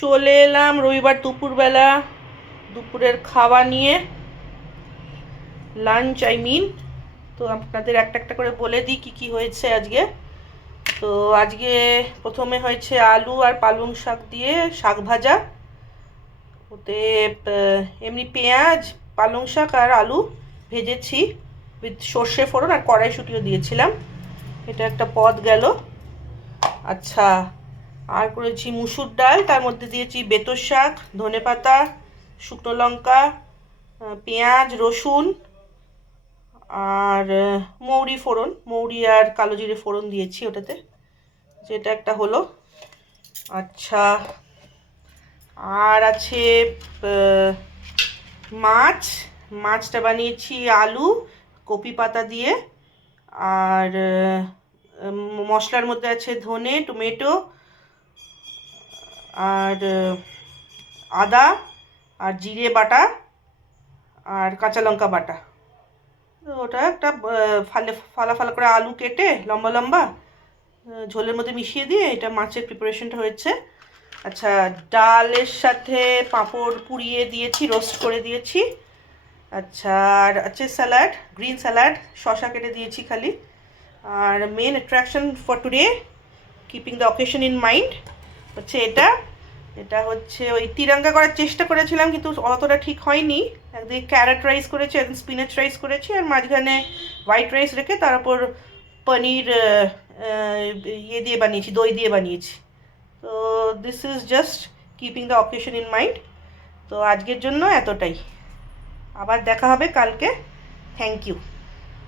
চলে এলাম রবিবার দুপুরবেলা দুপুরের খাওয়া নিয়ে, লাঞ্চ তো আপনাদের একটা একটা করে বলে দিই কী কী হয়েছে আজকে। তো আজকে প্রথমে হয়েছে আলু আর পালং শাক দিয়ে শাক ভাজা, ওতে এমনি পেঁয়াজ, পালং শাক আর আলু ভেজেছি উইথ সর্ষে ফোড়ন আর কড়াইশুঁটিও দিয়েছিলাম। এটা একটা পদ গেল। আচ্ছা, আর করেছি মুসুর ডাল, তার মধ্যে দিয়েছি বেতর শাক, ধনেপাতা, শুকনো লঙ্কা, পেঁয়াজ, রসুন আর মৌরি আর কালো জিরে ফোড়ন দিয়েছি ওটাতে, যেটা একটা হলো। আচ্ছা, আর আছে মাছটা বানিয়েছি আলু কপি পাতা দিয়ে, আর মশলার মধ্যে আছে ধনে, টমেটো আর আদা আর জিরে বাটা আর কাঁচা লঙ্কা বাটা। ওটা একটা ফালা ফালা করে আলু কেটে লম্বা লম্বা ঝোলের মধ্যে মিশিয়ে দিয়ে এটা মাছের প্রিপারেশনটা হয়েছে। আচ্ছা, ডালের সাথে পাঁপড় পুড়িয়ে দিয়েছি, রোস্ট করে দিয়েছি। আচ্ছা, আর আছে স্যালাড, গ্রিন স্যালাড, শসা কেটে দিয়েছি খালি। আর main attraction for today, keeping the occasion in mind, হচ্ছে এটা হচ্ছে ওই তিরঙ্গা করার চেষ্টা করেছিলাম কিন্তু অতটা ঠিক হয়নি। একদিকে ক্যারেট রাইস করেছি, একদিন স্পিনাচ রাইস করেছি, আর মাঝখানে হোয়াইট রাইস রেখে তার উপর পনির ইয়ে দিয়ে বানিয়েছি, দই দিয়ে বানিয়েছি। তো this is just keeping the occasion in mind. তো আজকের জন্য এতটাই, আবার দেখা হবে কালকে। Thank you.